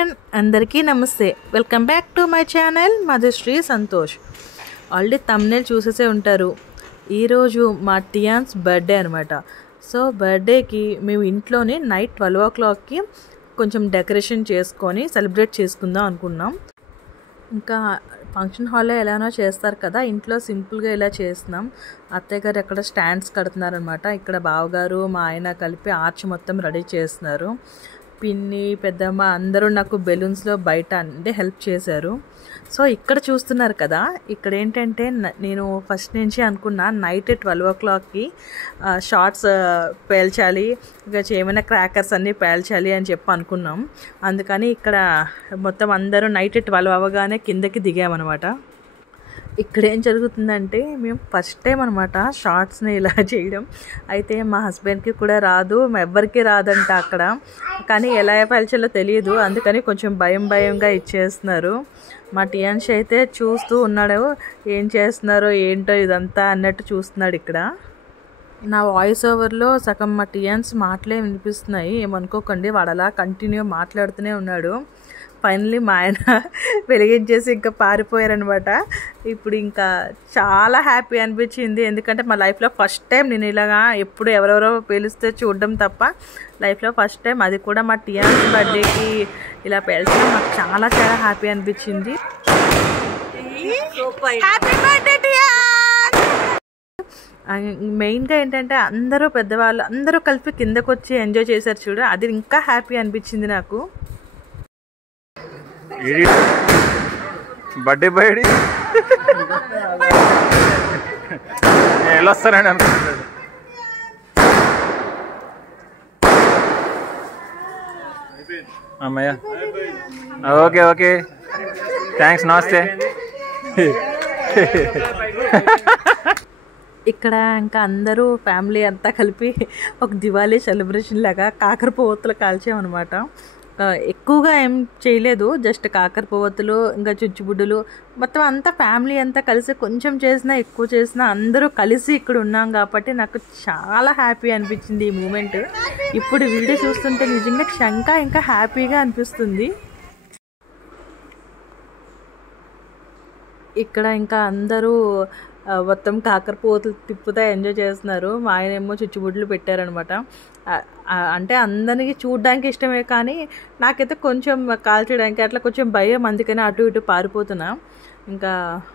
Friend అందరికీ నమస్తే. Welcome back to my channel Madhushree Santosh. Already thumbnail చూసేసే ఉంటారు. ఈరోజు మా టియాన్స్ బర్త్డే అనమాట. సో బర్త్డేకి మేము ఇంట్లోనే నైట్ 12 o'clockకి కొంచెం డెకరేషన్ చేసుకొని సెలబ్రేట్ చేసుకుందాం అనుకున్నాం. ఇంకా ఫంక్షన్ హాల్లో ఎలానో చేస్తారు కదా, ఇంట్లో సింపుల్గా ఇలా చేస్తున్నాం. అత్తయ్య గారు ఎక్కడ స్టాండ్స్ కడుతున్నారనమాట. ఇక్కడ బావగారు మా ఆయన కలిపి ఆర్చ్ మొత్తం రెడీ చేస్తున్నారు. పిన్ని పెద్దమ్మ అందరూ నాకు బెలూన్స్లో బయట అంటే హెల్ప్ చేశారు. సో ఇక్కడ చూస్తున్నారు కదా, ఇక్కడ ఏంటంటే నేను ఫస్ట్ నుంచి అనుకున్నా నైట్ 12 o'clockకి షార్ట్స్ పేల్చాలి, ఇంకా ఏమైనా క్రాకర్స్ అన్నీ పేల్చాలి అని చెప్పి అనుకున్నాం. అందుకని ఇక్కడ మొత్తం అందరూ నైట్ 12 అవ్వగానే కిందకి దిగామన్నమాట. ఇక్కడ ఏం జరుగుతుందంటే మేము ఫస్ట్ టైం అనమాట షార్ట్స్ని ఇలా చేయడం. అయితే మా హస్బెండ్కి కూడా రాదు, మా ఎవ్వరికి రాదంట అక్కడ. కానీ ఎలా పేల్చాలో తెలియదు, అందుకని కొంచెం భయంగా ఇచ్చేస్తున్నారు. మా టియాన్స్ అయితే చూస్తూ ఉన్నాడు, ఏం చేస్తున్నారో ఏంటో ఇదంతా అన్నట్టు చూస్తున్నాడు. ఇక్కడ నా వాయిస్ ఓవర్లో సగం మా టియాన్స్ మాటలే వినిపిస్తున్నాయి, ఏమనుకోకండి. వాడు అలా కంటిన్యూ మాట్లాడుతూనే ఉన్నాడు. ఫైనలీ మా ఆయన వెలిగించేసి ఇంకా పారిపోయారనమాట. ఇప్పుడు ఇంకా చాలా హ్యాపీ అనిపించింది, ఎందుకంటే మా లైఫ్లో ఫస్ట్ టైం నేను ఇలాగా ఎప్పుడు ఎవరెవరో పేలిస్తే చూడడం తప్ప లైఫ్లో ఫస్ట్ టైం, అది కూడా మా టియాన్స్ బర్త్డేకి ఇలా పేల్చడం నాకు చాలా హ్యాపీ అనిపించింది. హ్యాపీ బర్త్డే టియాన్స్. మెయిన్గా ఏంటంటే అందరూ పెద్దవాళ్ళు అందరూ కలిపి కిందకు వచ్చి ఎంజాయ్ చేశారు చూడు, అది ఇంకా హ్యాపీ అనిపించింది నాకు. బర్త్డే బాయ్ ఎలా వస్తారని అనుకుంటున్నాడు. అమ్మయ్య ఓకే థ్యాంక్స్, నమస్తే. ఇక్కడ ఇంకా అందరూ ఫ్యామిలీ అంతా కలిపి ఒక దివాళీ సెలబ్రేషన్ లాగా కాకరపువ్వొత్తులు కాల్చామన్నమాట. ఎక్కువగా ఏం చేయలేదు, జస్ట్ కాకరపువ్వొత్తులు ఇంకా చుచ్చుబుడ్డులు మొత్తం అంతా ఫ్యామిలీ అంతా కలిసి కొంచెం చేసినా ఎక్కువ చేసినా అందరూ కలిసి ఇక్కడ ఉన్నాం కాబట్టి నాకు చాలా హ్యాపీ అనిపించింది ఈ మూమెంట్. ఇప్పుడు వీడియో చూస్తుంటే నిజంగా ఇంకా హ్యాపీగా అనిపిస్తుంది. ఇక్కడ ఇంకా అందరూ మొత్తం కాకరపువ్వొత్తులు తిప్పుతా ఎంజాయ్ చేస్తున్నారు. మా ఆయన ఏమో చుచ్చుబుడ్లు పెట్టారనమాట. అంటే అందరికీ చూడడానికి ఇష్టమే, కానీ నాకైతే కొంచెం కాల్చడానికి అట్లా కొంచెం భయం, అందుకని అటు ఇటు పారిపోతున్నా. ఇంకా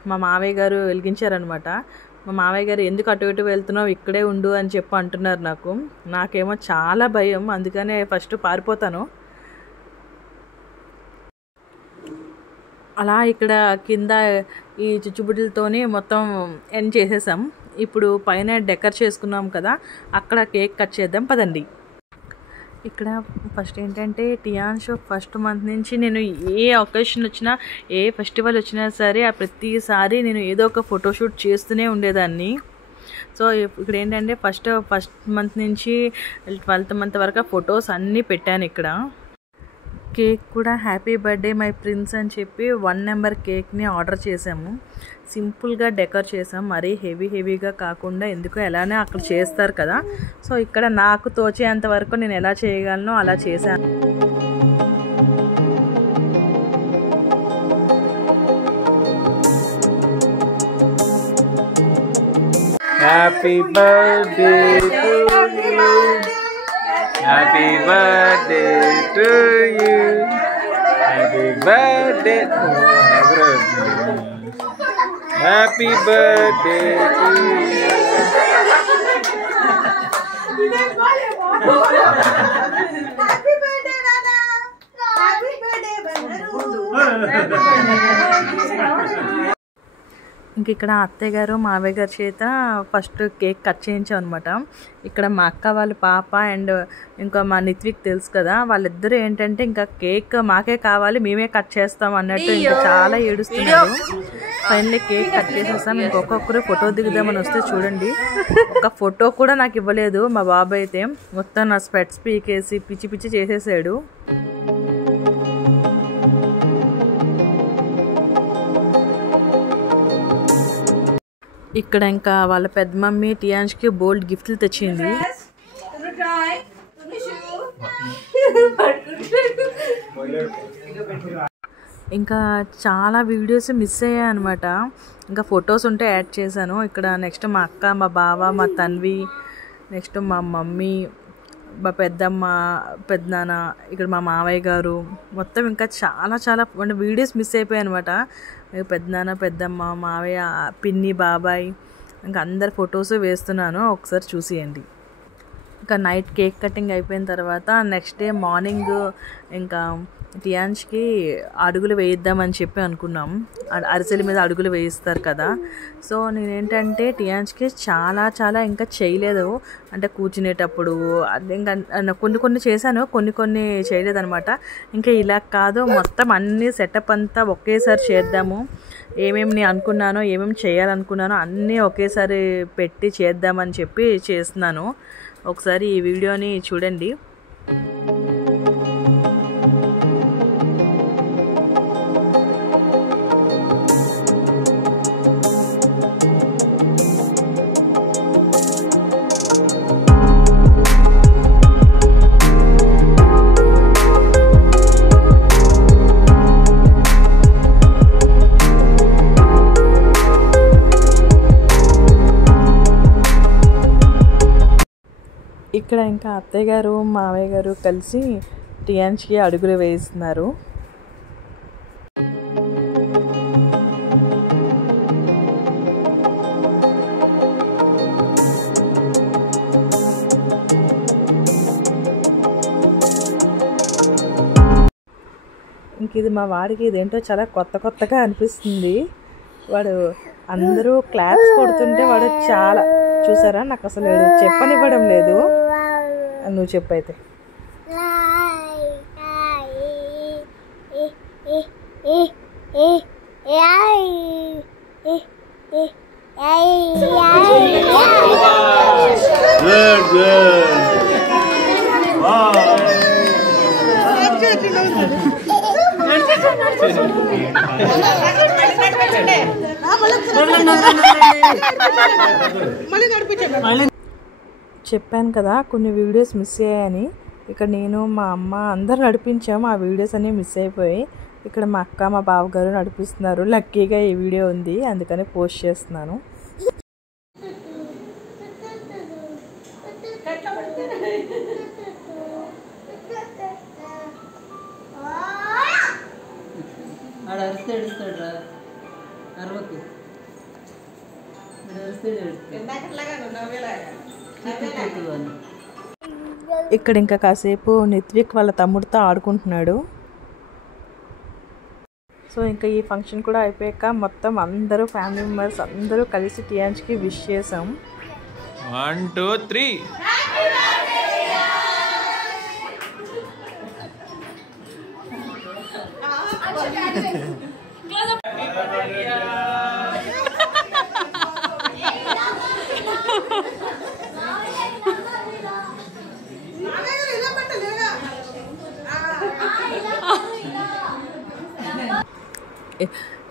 మా మావయ్య గారు వెలిగించారనమాట. మా మావయ్య గారు ఎందుకు అటు ఇటు వెళ్తున్నావు, ఇక్కడే ఉండు అని చెప్పి అంటున్నారు. నాకేమో చాలా భయం, అందుకనే ఫస్ట్ పారిపోతాను. అలా ఇక్కడ కింద ఈ చుచ్చుబుడ్లతోని మొత్తం ఎండ్ చేసేసాం. ఇప్పుడు పైన డెకర్ చేసుకున్నాం కదా, అక్కడ కేక్ కట్ చేద్దాం పదండి. ఇక్కడ ఫస్ట్ ఏంటంటే టియాన్స్ ఫస్ట్ మంత్ నుంచి నేను ఏ ఒకేషన్ వచ్చినా, ఏ ఫెస్టివల్ వచ్చినా సరే ప్రతిసారి నేను ఏదో ఒక ఫోటోషూట్ చేస్తూనే ఉండేదాన్ని. సో ఇక్కడ ఏంటంటే ఫస్ట్ మంత్ నుంచి 12th month వరకు ఫొటోస్ అన్నీ పెట్టాను. ఇక్కడ కేక్ కూడా హ్యాపీ బర్త్డే మై ప్రిన్స్ అని చెప్పి 1 number కేక్ని ఆర్డర్ చేసాము. సింపుల్గా డెకర్ చేసాం, మరీ హెవీగా కాకుండా. ఎందుకు ఎలానే అక్కడ చేస్తారు కదా, సో ఇక్కడ నాకు తోచేంత వరకు నేను ఎలా చేయగలనో అలా చేశాను. Happy birthday to you, happy birthday to you, happy birthday, happy birthday to you. ఇంక ఇక్కడ అత్తయ్య గారు మావయ్య గారి చేత ఫస్ట్ కేక్ కట్ చేయించాం అనమాట. ఇక్కడ మా అక్క వాళ్ళ పాప అండ్ ఇంకా మా నిత్విక్ తెలుసు కదా, వాళ్ళిద్దరూ ఏంటంటే ఇంకా కేక్ మాకే కావాలి, మేమే కట్ చేస్తాం అన్నట్టు ఇంకా చాలా ఏడుస్తున్నారు. ఫైనల్లీ కేక్ కట్ చేసేస్తాం. ఇంకొకరు ఫోటో దిగుదామని వస్తే చూడండి, ఒక ఫోటో కూడా నాకు ఇవ్వలేదు మా బాబాయ్ అయితే. మొత్తం నా స్పెట్స్ పీకేసి పిచ్చి చేసేసాడు. ఇక్కడ ఇంకా వాళ్ళ పెద్ద మమ్మీ టియాన్స్కి బోల్డ్ గిఫ్ట్లు తెచ్చింది. ఇంకా చాలా వీడియోస్ మిస్ అయ్యాయి అనమాట. ఇంకా ఫొటోస్ ఉంటే యాడ్ చేశాను. ఇక్కడ నెక్స్ట్ మా అక్క, మా బావ, మా తన్వి, నెక్స్ట్ మా మమ్మీ, మా పెద్దమ్మ, పెద్దనాన్న, ఇక్కడ మా మావయ్య గారు, మొత్తం ఇంకా చాలా చాలా అంటే వీడియోస్ మిస్ అయిపోయాయి అనమాట. పెద్దనాన్న, పెద్దమ్మ, మావయ్య, పిన్ని, బాబాయ్, ఇంకా అందరు ఫొటోస్ వేస్తున్నాను, ఒకసారి చూసేయండి. ఇంకా నైట్ కేక్ కటింగ్ అయిపోయిన తర్వాత నెక్స్ట్ డే మార్నింగ్ ఇంకా టియాన్స్కి అడుగులు వేయిద్దామని చెప్పి అనుకున్నాం. అరిసెల మీద అడుగులు వేయిస్తారు కదా. సో నేనేంటంటే టియాన్స్కి చాలా చాలా ఇంకా చేయలేదు, అంటే కూర్చునేటప్పుడు ఇంకా కొన్ని చేశాను, కొన్ని చేయలేదనమాట. ఇంకా ఇలా కాదు, మొత్తం అన్నీ సెటప్ అంతా ఒకేసారి చేద్దాము, ఏమేమి నేను అనుకున్నానో ఏమేమి చేయాలనుకున్నానో అన్నీ ఒకేసారి పెట్టి చేద్దామని చెప్పి చేస్తున్నాను. ఒకసారి ఈ వీడియోని చూడండి. ఇక్కడ ఇంకా అత్తయ్య గారు, మావయ్య గారు కలిసి టియాన్స్కి అడుగులు వేయిస్తున్నారు. ఇంక ఇది మా వాడికి ఇదేంటో చాలా కొత్తగా అనిపిస్తుంది. వాడు అందరూ క్లాప్స్ కొడుతుంటే వాడు చాలా చూసారా, నాకు అసలు చెప్పనివ్వడం లేదు. నువ్వు చెప్పైతే. చెప్పాను కదా కొన్ని వీడియోస్ మిస్ అయ్యాయని. ఇక్కడ నేను, మా అమ్మ అందరు నడిపించాము, ఆ వీడియోస్ అన్నీ మిస్ అయిపోయి. ఇక్కడ మా అక్క, మా బావగారు నడిపిస్తున్నారు. లక్కీగా ఈ వీడియో ఉంది, అందుకని పోస్ట్ చేస్తున్నాను. ఇక్కడ ఇంకా కాసేపు నిత్విక్ వాళ్ళ తమ్ముడితో ఆడుకుంటున్నాడు. సో ఇంకా ఈ ఫంక్షన్ కూడా అయిపోయాక మొత్తం అందరూ ఫ్యామిలీ మెంబర్స్ అందరూ కలిసి టియాన్స్కి విష్ చేసాం. 1 2 3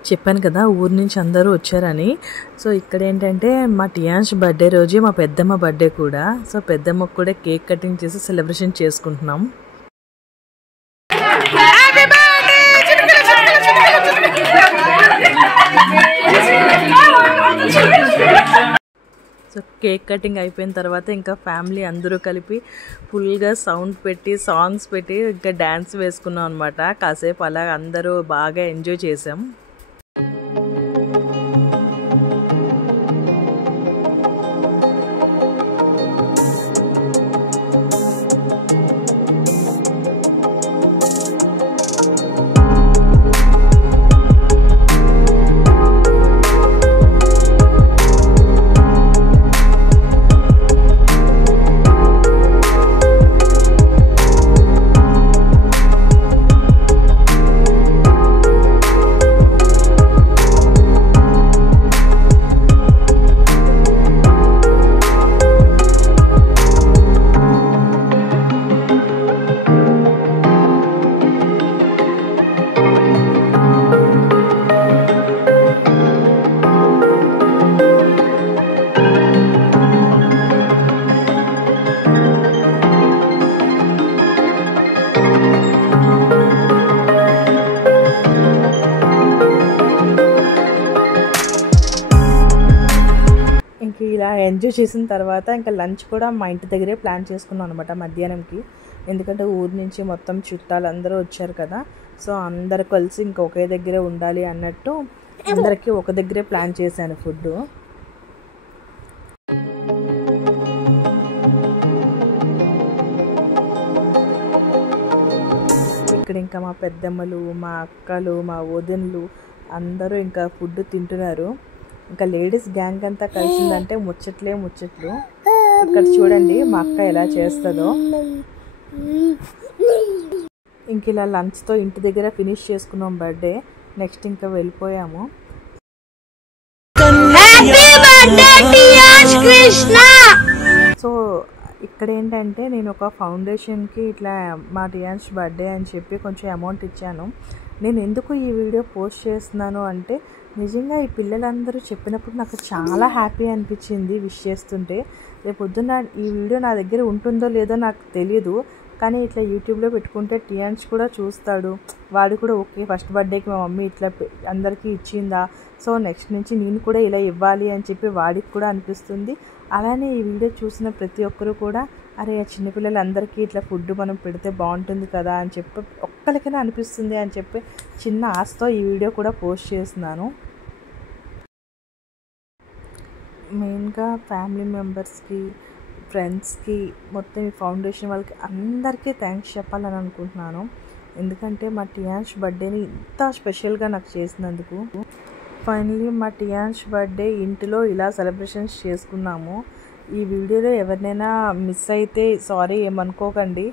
చెప్పాను కదా ఊరి నుంచి అందరూ వచ్చారని. సో ఇక్కడ ఏంటంటే మా టియాన్స్ బర్త్డే రోజు మా పెద్దమ్మ బర్త్డే కూడా. సో పెద్దమ్మకు కూడా కేక్ కటింగ్ చేసి సెలబ్రేషన్ చేసుకుంటున్నాం. సో కేక్ కటింగ్ అయిపోయిన తర్వాత ఇంకా ఫ్యామిలీ అందరూ కలిపి ఫుల్గా సౌండ్ పెట్టి సాంగ్స్ పెట్టి ఇంకా డ్యాన్స్ వేసుకున్నాం అనమాట. కాసేపు అలా అందరూ బాగా ఎంజాయ్ చేసాం. ఎంజాయ్ చేసిన తర్వాత ఇంకా లంచ్ కూడా మా ఇంటి దగ్గరే ప్లాన్ చేసుకున్నాం అనమాట మధ్యాహ్నంకి. ఎందుకంటే ఊరి నుంచి మొత్తం చుట్టాలు అందరూ వచ్చారు కదా, సో అందరు కలిసి ఇంకా ఒకే దగ్గరే ఉండాలి అన్నట్టు అందరికీ ఒక దగ్గరే ప్లాన్ చేశాను ఫుడ్. ఇక్కడ ఇంకా మా పెద్దమ్మలు, మా అక్కలు, మా వదినలు అందరూ ఇంకా ఫుడ్ తింటున్నారు. ఇంకా లేడీస్ గ్యాంగ్ అంతా కలిసిందంటే ముచ్చట్లు. ఇక్కడ చూడండి మా అక్క ఎలా చేస్తుందో. ఇంక ఇలా లంచ్తో ఇంటి దగ్గర ఫినిష్ చేసుకున్నాం బర్త్డే. నెక్స్ట్ ఇంకా వెళ్ళిపోయాము. సో ఇక్కడ ఏంటంటే నేను ఒక ఫౌండేషన్కి ఇట్లా మా టియాన్స్ బర్త్డే అని చెప్పి కొంచెం అమౌంట్ ఇచ్చాను. నేను ఎందుకు ఈ వీడియో పోస్ట్ చేస్తున్నాను అంటే, నిజంగా ఈ పిల్లలందరూ చెప్పినప్పుడు నాకు చాలా హ్యాపీ అనిపించింది విష్ చేస్తుంటే. రేపు పొద్దున్న ఈ వీడియో నా దగ్గర ఉంటుందో లేదో నాకు తెలియదు, కానీ ఇట్లా యూట్యూబ్లో పెట్టుకుంటే టియాన్స్ కూడా చూస్తాడు. వాడు కూడా ఓకే, ఫస్ట్ బర్త్డేకి మా మమ్మీ ఇట్లా అందరికీ ఇచ్చిందా, సో నెక్స్ట్ నుంచి నేను కూడా ఇలా ఇవ్వాలి అని చెప్పి వాడికి కూడా అనిపిస్తుంది. అలానే ఈ వీడియో చూసిన ప్రతి ఒక్కరూ కూడా అరే చిన్నపిల్లలందరికీ ఇట్లా ఫుడ్ మనం పెడితే బాగుంటుంది కదా అని చెప్పి ఒక్కరికైనా అనిపిస్తుంది అని చెప్పి చిన్న ఆశతో ఈ వీడియో కూడా పోస్ట్ చేస్తున్నాను. మెయిన్గా ఫ్యామిలీ మెంబర్స్కి, ఫ్రెండ్స్కి, మొత్తం ఈ ఫౌండేషన్ వాళ్ళకి అందరికీ థ్యాంక్స్ చెప్పాలని అనుకుంటున్నాను. ఎందుకంటే మా టియాన్స్ బర్త్డేని ఇంత స్పెషల్గా నాకు చేసినందుకు. ఫైనలీ మా టియాన్స్ బర్త్డే ఇంటిలో ఇలా సెలబ్రేషన్స్ చేసుకున్నాము. ఈ వీడియోలో ఎవరినైనా మిస్ అయితే సారీ, ఏమనుకోకండి.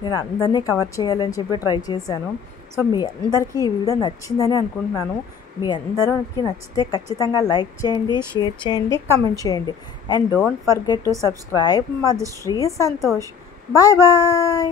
నేను అందరినీ కవర్ చేయాలని చెప్పి ట్రై చేశాను. సో మీ అందరికీ ఈ వీడియో నచ్చిందని అనుకుంటున్నాను. మీ అందరికి నచ్చితే ఖచ్చితంగా లైక్ చేయండి, షేర్ చేయండి, కమెంట్ చేయండి. And don't forget to subscribe Madhushree Santosh. Bye bye.